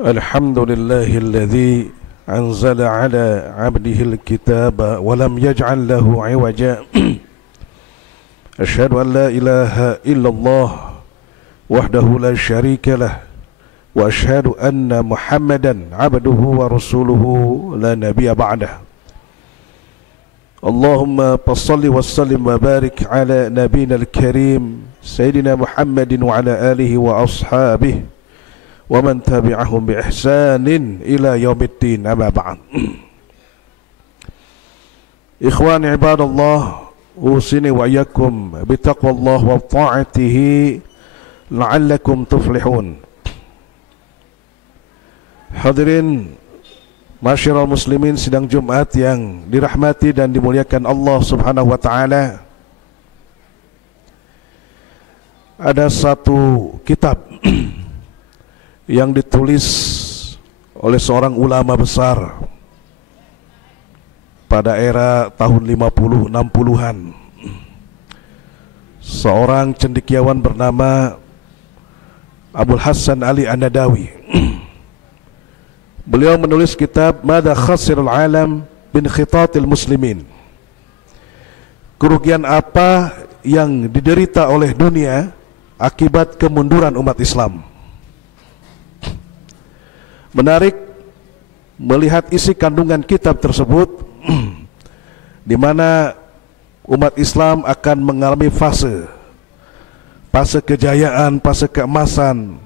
الحمد لله الذي أنزل على عبده الكتاب ولم يجعل له عوجا أشهد أن لا إله إلا الله وحده لا شريك له وأشهد أن محمدا عبده ورسوله لا نبي بعده اللهم صل وسلم وبارك على نبينا الكريم سيدنا محمد وعلى آله وأصحابه ومن تبعهم بإحسان إلى يوم الدين أما بعد إخواني عباد الله أوصيني وإياكم بتقوى الله وطاعته لعلكم تفلحون. Hadirin Masyiral muslimin sidang Jumat yang dirahmati dan dimuliakan Allah Subhanahu wa taala. Ada satu kitab yang ditulis oleh seorang ulama besar pada era tahun 50-60-an. Seorang cendekiawan bernama Abul Hasan Ali An-Nadawi. Beliau menulis kitab Mada Khasirul Alam bin Khitatil Muslimin. Kerugian apa yang diderita oleh dunia akibat kemunduran umat Islam. Menarik melihat isi kandungan kitab tersebut di mana umat Islam akan mengalami fase kejayaan, fase keemasan.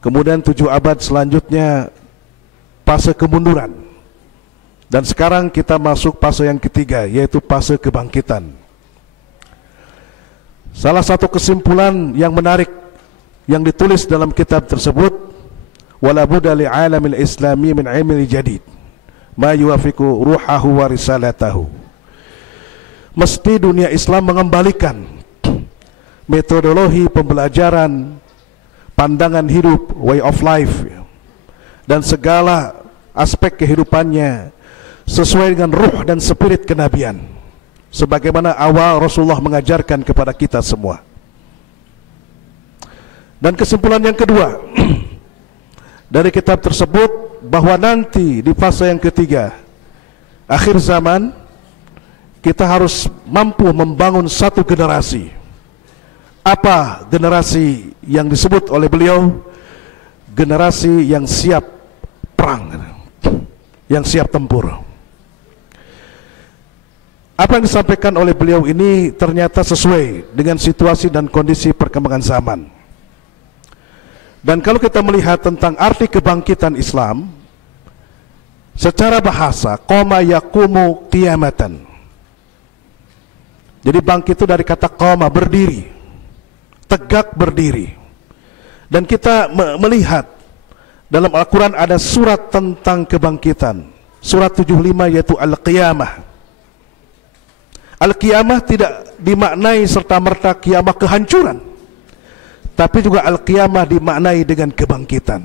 Kemudian 7 abad selanjutnya fase kemunduran. Dan sekarang kita masuk fase yang ketiga, yaitu fase kebangkitan. Salah satu kesimpulan yang menarik yang ditulis dalam kitab tersebut, wala budda li alamil islami min ilmin jadid ma yuwafiqu ruhahu wa risalatahu. Mesti dunia Islam mengembalikan metodologi pembelajaran, pandangan hidup, way of life, dan segala aspek kehidupannya sesuai dengan ruh dan spirit kenabian, sebagaimana awal Rasulullah mengajarkan kepada kita semua. Dan kesimpulan yang kedua dari kitab tersebut, bahwa nanti di fase yang ketiga, akhir zaman, kita harus mampu membangun satu generasi. Apa generasi yang disebut oleh beliau? Generasi yang siap perang, yang siap tempur. Apa yang disampaikan oleh beliau ini ternyata sesuai dengan situasi dan kondisi perkembangan zaman. Dan kalau kita melihat tentang arti kebangkitan Islam, secara bahasa, qama yaqumu qiyamatan. Jadi bangkit itu dari kata qama, berdiri, tegak berdiri. Dan kita melihat dalam Al-Quran ada surat tentang kebangkitan, surat 75, yaitu Al-Qiyamah. Al-Qiyamah tidak dimaknai serta-merta kiamah kehancuran, tapi juga Al-Qiyamah dimaknai dengan kebangkitan.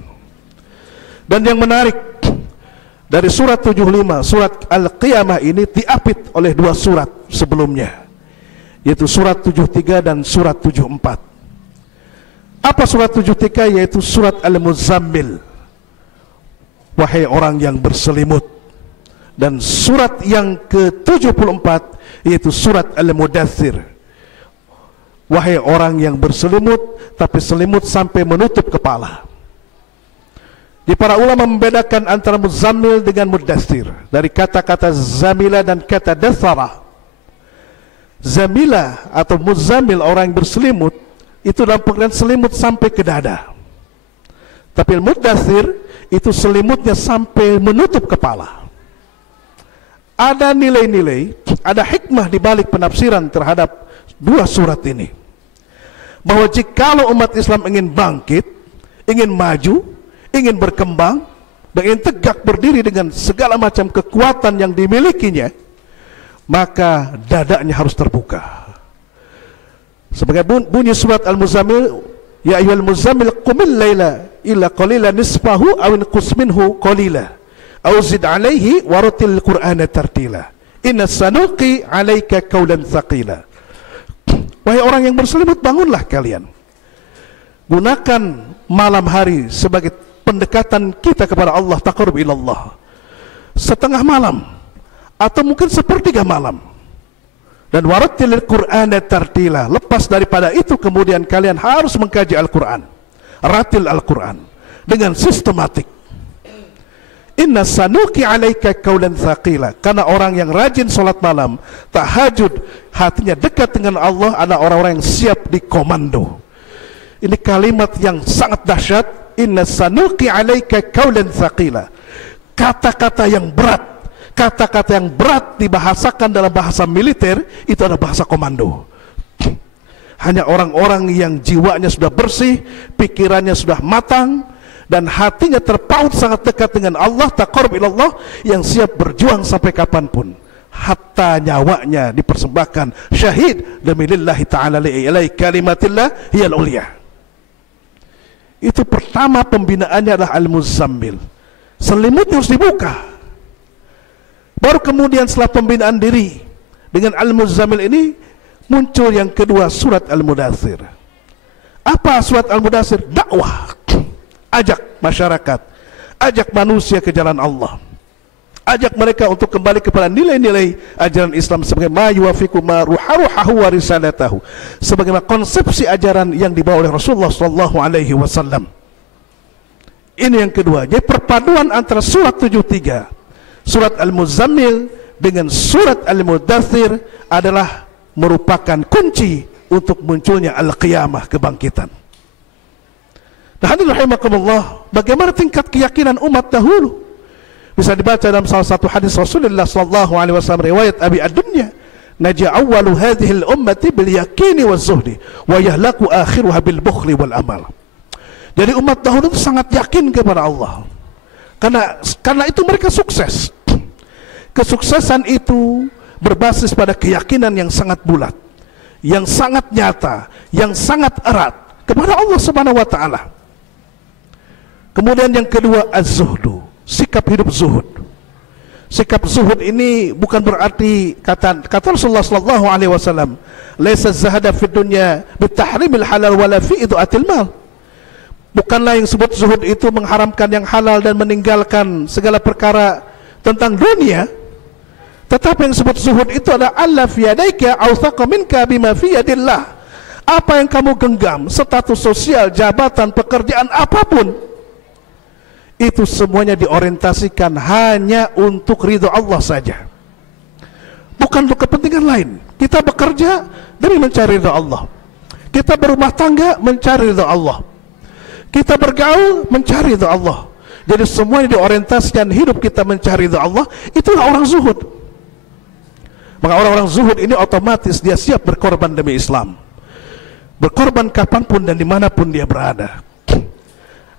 Dan yang menarik, dari surat 75, surat Al-Qiyamah ini diapit oleh 2 surat sebelumnya, yaitu surat 73 dan surat 74. Apa surat 73? Yaitu surat Al-Muzammil, wahai orang yang berselimut. Dan surat yang ke-74 yaitu surat Al-Mudaththir, wahai orang yang berselimut, tapi selimut sampai menutup kepala. Di para ulama membedakan antara Muzammil dengan Mudaththir dari kata-kata Zamila dan kata Dathara. Zamila atau Muzammil, orang yang berselimut, itu dalam pengertian selimut sampai ke dada. Tapi Mudaththir itu selimutnya sampai menutup kepala. Ada nilai-nilai, ada hikmah di balik penafsiran terhadap 2 surat ini. Bahwa jikalau umat Islam ingin bangkit, ingin maju, ingin berkembang, dan ingin tegak berdiri dengan segala macam kekuatan yang dimilikinya, maka dadanya harus terbuka. Sebagai bunyi surat Al-Muzammil, ya ayyuhal muzammil qumil laila illa qalila nisfahu aw inqus minhu qalila aw zid alaihi warattil qur'ana tartila inna sanulqi alaika qawlan thaqila. Wahai orang yang berselimut, bangunlah kalian. Gunakan malam hari sebagai pendekatan kita kepada Allah, taqarrub ilallah, setengah malam atau mungkin sepertiga malam. Dan warattilil Qur'ana tartila. Lepas daripada itu kemudian kalian harus mengkaji Al-Quran, ratil Al-Quran dengan sistematik. Inna sanuqi alaika qaulan tsaqila. Karena orang yang rajin salat malam, tahajud, hatinya dekat dengan Allah, adalah orang-orang yang siap dikomando. Ini kalimat yang sangat dahsyat. Inna sanuqi alaika qaulan tsaqila. Kata-kata yang berat. Kata-kata yang berat dibahasakan dalam bahasa militer itu adalah bahasa komando. Hanya orang-orang yang jiwanya sudah bersih, pikirannya sudah matang, dan hatinya terpaut sangat dekat dengan Allah, taqarrub ilallah, yang siap berjuang sampai kapanpun, hatta nyawanya dipersembahkan syahid demi lillahi ta'ala li'ilai kalimatillah hiyal ulia. Itu pertama pembinaannya adalah Al-Muzammil. Selimutnya harus dibuka. Baru kemudian setelah pembinaan diri dengan Al-Muzammil ini, muncul yang kedua, surat Al-Mudathir. Apa surat Al-Mudathir? Dakwah. Ajak masyarakat, ajak manusia ke jalan Allah, ajak mereka untuk kembali kepada nilai-nilai ajaran Islam sebagaimana yuwafiqu ma ruhahu wa risalatahu, sebagaimana konsepsi ajaran yang dibawa oleh Rasulullah sallallahu alaihi wasallam. Ini yang kedua. Jadi perpaduan antara surat 73, surat Al-Muzammil dengan surat Al-Mudathir adalah merupakan kunci untuk munculnya Al-Qiyamah, kebangkitan. Nah, hadirin rahimakumullah, bagaimana tingkat keyakinan umat dahulu? Bisa dibaca dalam salah satu hadis Rasulullah sallallahu alaihi wasallam, riwayat Abi Ad-Dunya, naja awwalu hadhihi al-ummati bil yaqini waz zuhdi wa yahlaku akhiruha bil bukhli wal amal. Jadi umat dahulu itu sangat yakin kepada Allah. Karena itu mereka sukses. Kesuksesan itu berbasis pada keyakinan yang sangat bulat, yang sangat nyata, yang sangat erat kepada Allah Subhanahu wa taala. Kemudian yang kedua, az-zuhdu, sikap hidup zuhud. Sikap zuhud ini bukan berarti kata Rasulullah sallallahu alaihi wasallam, laisa zahada fid dunya bitahrimil halal wala fi idaatil mal. Bukanlah yang sebut zuhud itu mengharamkan yang halal dan meninggalkan segala perkara tentang dunia. Tetapi yang sebut zuhud itu adalah alla fi yadaika awthaqa minka bima fi yadillah. Apa yang kamu genggam, status sosial, jabatan, pekerjaan apapun, itu semuanya diorientasikan hanya untuk ridho Allah saja, bukan untuk kepentingan lain. Kita bekerja demi mencari ridho Allah, kita berumah tangga mencari ridho Allah, kita bergaul mencari ridho Allah. Jadi semuanya diorientasikan hidup kita mencari ridho Allah. Itulah orang zuhud. Maka orang-orang zuhud ini otomatis dia siap berkorban demi Islam, berkorban kapanpun dan dimanapun dia berada.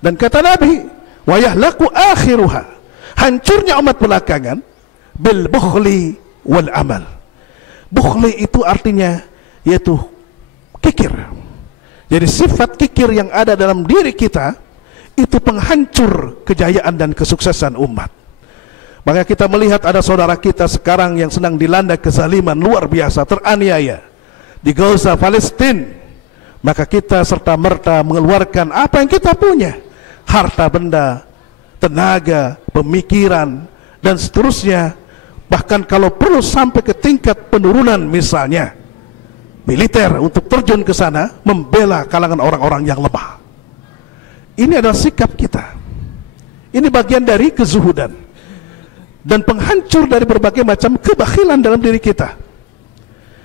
Dan kata Nabi, wa yahlaku akhiruha, hancurnya umat belakangan, bil bukhli wal amal. Bukhli itu artinya yaitu kikir. Jadi sifat kikir yang ada dalam diri kita itu penghancur kejayaan dan kesuksesan umat. Maka kita melihat ada saudara kita sekarang yang sedang dilanda kezaliman luar biasa, teraniaya di Gaza, Palestina. Maka kita serta-merta mengeluarkan apa yang kita punya, harta benda, tenaga, pemikiran, dan seterusnya. Bahkan kalau perlu sampai ke tingkat penurunan misalnya militer untuk terjun ke sana membela kalangan orang-orang yang lemah. Ini adalah sikap kita. Ini bagian dari kezuhudan dan penghancur dari berbagai macam kebakhilan dalam diri kita.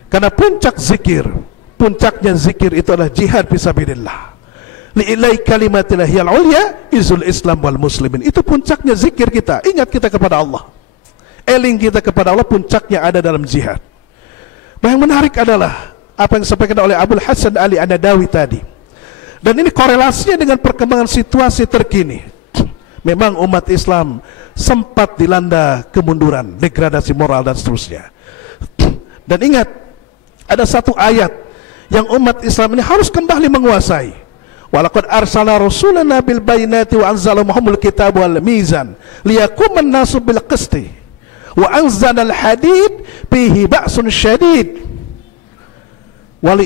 Karena puncak zikir, puncaknya zikir itu adalah jihad fisabilillah. Li'ilai kalimatillah hiyal ulya izul Islam wal muslimin. Itu puncaknya zikir kita, ingat kita kepada Allah, eling kita kepada Allah, puncaknya ada dalam jihad. Yang menarik adalah apa yang disampaikan oleh Abul Hasan Ali An-Nadawi tadi. Dan ini korelasinya dengan perkembangan situasi terkini. Memang umat Islam sempat dilanda kemunduran, degradasi moral dan seterusnya. Dan ingat, ada satu ayat yang umat Islam ini harus kembali menguasai. Walaqad arsalna rasulana bil bayinati wa anzala mahumul kitab wal mizan liyakuman nasu bil qisti wa anzala al hadid fihi ba'sun syadid wa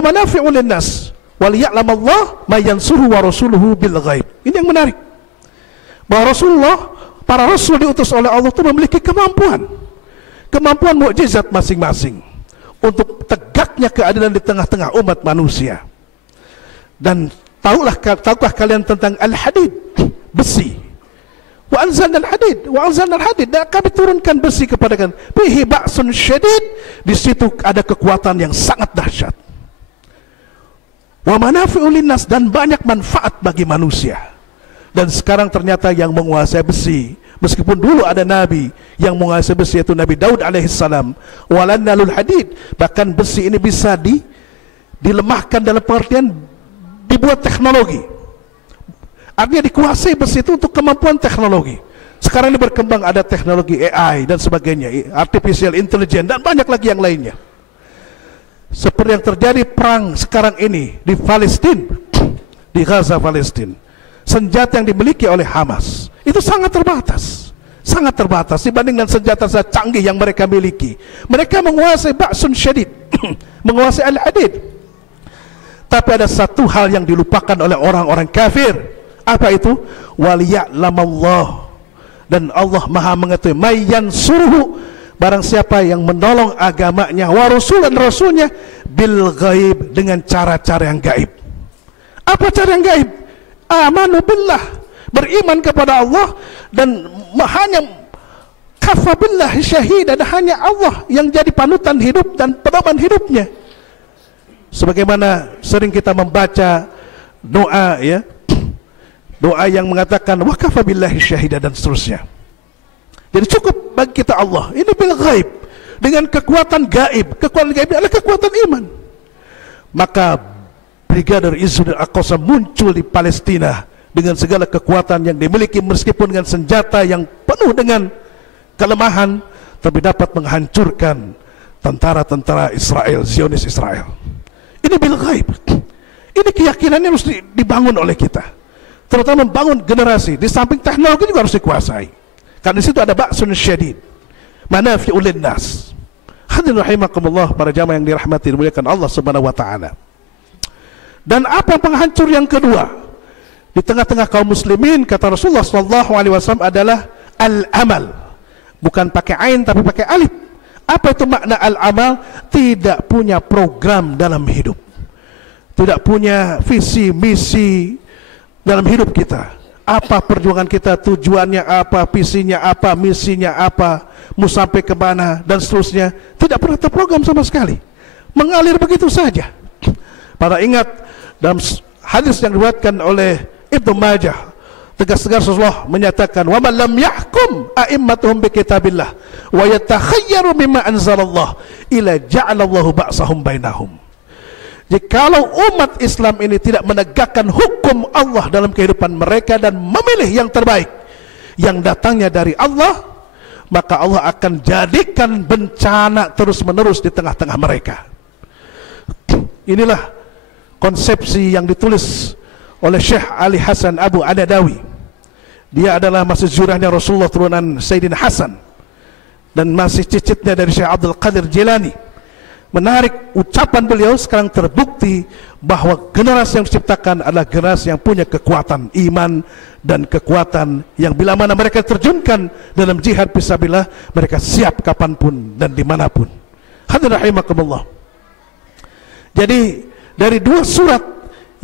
manafi'u lin nas waliya'lamallah ma yansuruhu wa rasuluhu bil ghaib. Ini yang menarik, bahwa Rasulullah, para rasul diutus oleh Allah itu memiliki kemampuan mukjizat masing-masing untuk tegaknya keadilan di tengah-tengah umat manusia. Dan tahukah kalian tentang al-hadid, besi? Wa anzalna al-hadid, dan kami turunkan besi kepada kalian. Bihi ba'sun syadid, di situ ada kekuatan yang sangat dahsyat. Wa manafi'u linnas, dan banyak manfaat bagi manusia. Dan sekarang ternyata yang menguasai besi, meskipun dulu ada nabi yang menguasai besi, yaitu Nabi Daud alaihissalam, walannalul hadid, bahkan besi ini bisa dilemahkan dalam pengertian dibuat teknologi. Artinya dikuasai besi itu untuk kemampuan teknologi. Sekarang ini berkembang, ada teknologi AI dan sebagainya, artificial intelligence, dan banyak lagi yang lainnya. Seperti yang terjadi perang sekarang ini di Palestina, di Gaza, Palestina, senjata yang dimiliki oleh Hamas itu sangat terbatas dibanding dengan senjata canggih yang mereka miliki. Mereka menguasai ba'sun syadid, menguasai al-hadid. Tapi ada satu hal yang dilupakan oleh orang-orang kafir. Apa itu? Waliya'lamallah, dan Allah maha mengetahui, mayyan suruhu, barang siapa yang menolong agamanya, wa rasul, dan rasulnya, bil ghaib, dengan cara-cara yang gaib. Apa cara yang gaib? Amanu billah, beriman kepada Allah, dan hanya kafa billahi syahid, dan hanya Allah yang jadi panutan hidup dan pedoman hidupnya. Sebagaimana sering kita membaca doa, ya, doa yang mengatakan wa kafa billahi syahida, dan seterusnya. Jadi cukup bagi kita Allah. Ini bil ghaib, dengan kekuatan gaib. Kekuatan gaib adalah kekuatan iman. Maka Brigadir Izzuddin Al-Qassam muncul di Palestina dengan segala kekuatan yang dimiliki, meskipun dengan senjata yang penuh dengan kelemahan, tapi dapat menghancurkan tentara-tentara Israel, Zionis Israel. Ini bil ghaib. Ini keyakinan yang harus dibangun oleh kita, terutama membangun generasi. Di samping teknologi juga harus dikuasai, karena di situ ada ba'sun syadid, manafi'u linnas. Hadirin rahimakumullah, para jamaah yang dirahmati dimuliakan Allah Subhanahu wa taala. Dan apa penghancur yang kedua di tengah-tengah kaum muslimin, kata Rasulullah SAW, adalah al-amal. Bukan pakai ain tapi pakai alif. Apa itu makna al-amal? Tidak punya program dalam hidup, tidak punya visi misi dalam hidup kita. Apa perjuangan kita, tujuannya apa, visinya apa, misinya apa, mau sampai ke mana, dan seterusnya. Tidak pernah terprogram sama sekali, mengalir begitu saja. Pada ingat dalam hadis yang diriwayatkan oleh Ibnu Majah, tegas-tegas Rasulullah menyatakan, wa man lam yahkum a'immatuhum bi kitabillah wa yatakhayyaru mimma anzalallah ila ja'alallahu ba'sahum bainahum. Jikalau umat Islam ini tidak menegakkan hukum Allah dalam kehidupan mereka dan memilih yang terbaik yang datangnya dari Allah, maka Allah akan jadikan bencana terus-menerus di tengah-tengah mereka. Inilah konsepsi yang ditulis oleh Syekh Ali Hasan Abu Adadawi. Dia adalah masih zuriyahnya Rasulullah, turunan Sayyidina Hasan, dan masih cicitnya dari Syekh Abdul Qadir Jilani. Menarik, ucapan beliau sekarang terbukti bahwa generasi yang diciptakan adalah generasi yang punya kekuatan iman dan kekuatan yang bila mana mereka terjunkan dalam jihad fisabilillah, mereka siap kapanpun dan dimanapun. Hadirin rahimakumullah. Jadi dari dua surat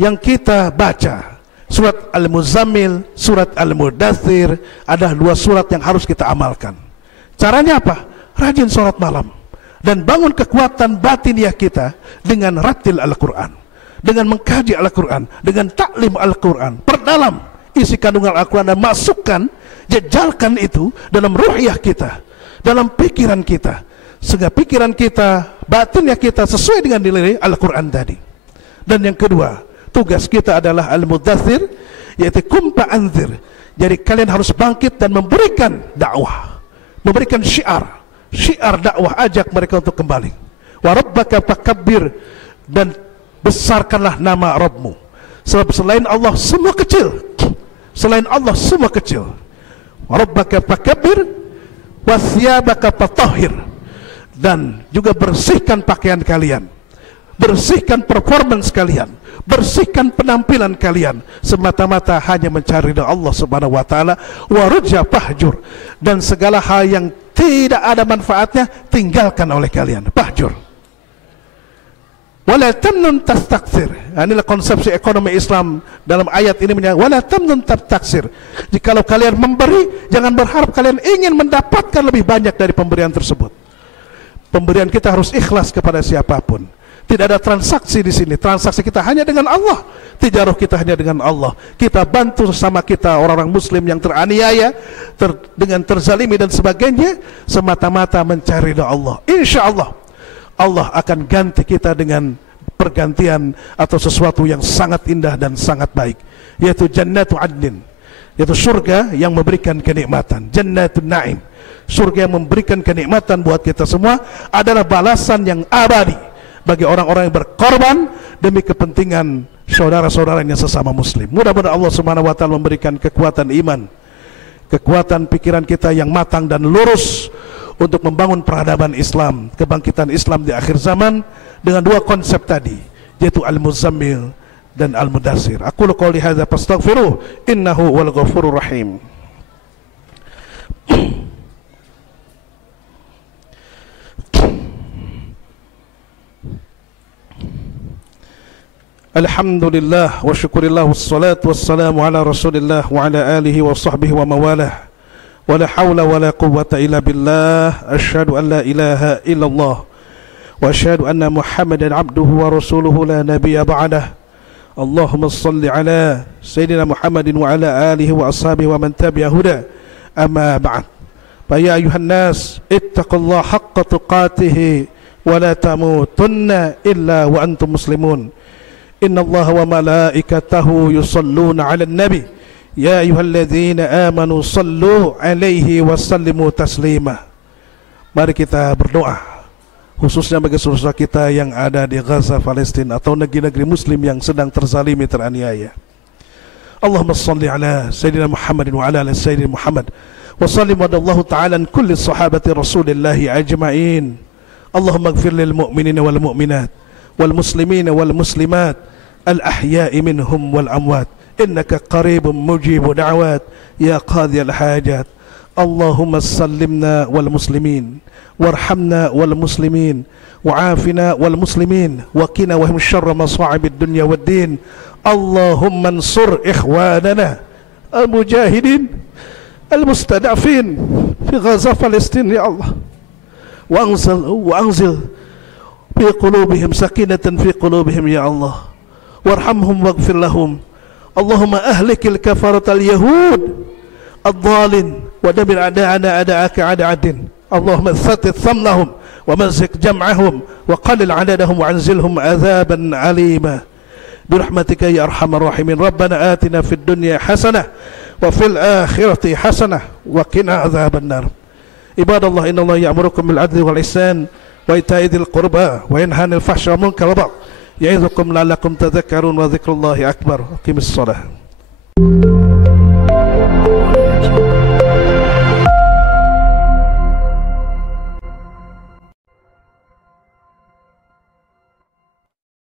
yang kita baca, surat Al-Muzammil, surat Al-Mudaththir, ada dua surat yang harus kita amalkan. Caranya apa? Rajin sholat malam, dan bangun kekuatan batiniah kita dengan ratil Al-Quran, dengan mengkaji Al-Quran, dengan taklim Al-Quran, perdalam isi kandungan Al-Quran, dan masukkan, jejalkan itu dalam ruhiyah kita, dalam pikiran kita, sehingga pikiran kita, batinnya kita sesuai dengan nilai Al-Quran tadi. Dan yang kedua, tugas kita adalah Al-Mudaththir, yaitu kum fa'anzir. Jadi kalian harus bangkit dan memberikan dakwah, memberikan syiar dakwah, ajak mereka untuk kembali. Wa rabbaka fakabbir, dan besarkanlah nama Rabbmu, sebab selain Allah semua kecil, selain Allah semua kecil. Wa rabbaka fakabbir wa thiyabaka fatahhir, dan juga bersihkan pakaian kalian, bersihkan performance kalian, bersihkan penampilan kalian, semata-mata hanya mencari ridha Allah Subhanahu wa taala. Warujja fahjur, dan segala hal yang tidak ada manfaatnya tinggalkan oleh kalian. Fahjur. Wala tamnun tastakthir. Inilah konsepsi ekonomi Islam dalam ayat ini menyatakan wala tamnun tastakthir. Jikalau kalian memberi, jangan berharap kalian ingin mendapatkan lebih banyak dari pemberian tersebut. Pemberian kita harus ikhlas kepada siapapun. Tidak ada transaksi di sini. Transaksi kita hanya dengan Allah. Tijarah kita hanya dengan Allah. Kita bantu sesama kita, orang-orang muslim yang teraniaya, dengan terzalimi dan sebagainya, semata-mata mencari ridha Allah. Insya Allah Allah akan ganti kita dengan pergantian atau sesuatu yang sangat indah dan sangat baik, yaitu jannatu adnin, yaitu surga yang memberikan kenikmatan. Jannatun na'im, surga yang memberikan kenikmatan buat kita semua, adalah balasan yang abadi bagi orang-orang yang berkorban demi kepentingan saudara-saudaranya sesama muslim. Mudah-mudahan Allah Subhanahu wa taala memberikan kekuatan iman, kekuatan pikiran kita yang matang dan lurus untuk membangun peradaban Islam, kebangkitan Islam di akhir zaman dengan dua konsep tadi, yaitu Al-Muzammil dan Al-Mudaththir. Aku qouli hadza fastaghfiruh innahu wal ghafurur rahim. Alhamdulillah wa syukurillah wassalatu wassalamu ala Rasulillah wa ala alihi wa sahbihi wa mawalah. ولا حول ولا قوة إلا بالله أشهد أن لا إله إلا الله وأشهد أن محمدا عبده ورسوله لا نبي بعده اللهم صل على سيدنا محمد وعلى آله وأصحابه ومن تبع هدى أما بعد فيا أيها الناس اتقوا الله حق تقاته ولا تموتن إلا وأنتم مسلمون إن الله وملائكته يصلون على النبي Ya ayyuhalladzina amanu sallu alaihi wasallimu taslima. Mari kita berdoa, khususnya bagi saudara kita yang ada di Gaza, Palestina, atau negeri-negeri muslim yang sedang terzalimi, teraniaya. Allahumma salli ala Sayyidina Muhammadin wa ala Sayyidina Muhammad wa sallim wa Allah ta'ala an kulli sahabati Rasulillahi ajma'in. Allahumma gfir lil mu'minina wal mu'minat wal muslimina wal muslimat al ahya'i minhum wal amwat innaka qaribun mujibu da'wat ya qadhi al-hajat. Allahumma sallimna wal muslimin warhamna wal muslimin wa'afina wal muslimin wa qina wa hum syarra masa'ibid dunya wad din. Allahumma ansur ikhwanana al-mujahidin al-mustada'fin fi Gaza Palestin ya Allah, wa anzil fi qulubihim sakinatan fi qulubihim ya Allah, warhamhum waghfir lahum. Allahumma ahlikil kafaratal yahud ad-dhalin wa damir a'da'ana a'da'aka a'da'adin. Allahumma thatit thamnahum wa mazzik jam'ahum wa qalil 'adadahum wa anzilhum adhaban 'alima birahmatika ya arhamar rahimin. Rabbana atina fid dunya hasanah wa fil akhirati hasanah wa qina adzaban nar. Ibadallah, innallaha ya'murukum bil 'adli wal ihsan wa ita'i dzil qurba wa yanha 'anil fahsya'i wal munkari wal baghi. Ya'idzukum la'allakum tadhakkarun wa dzikrullahi akbar. Aqimis shalah.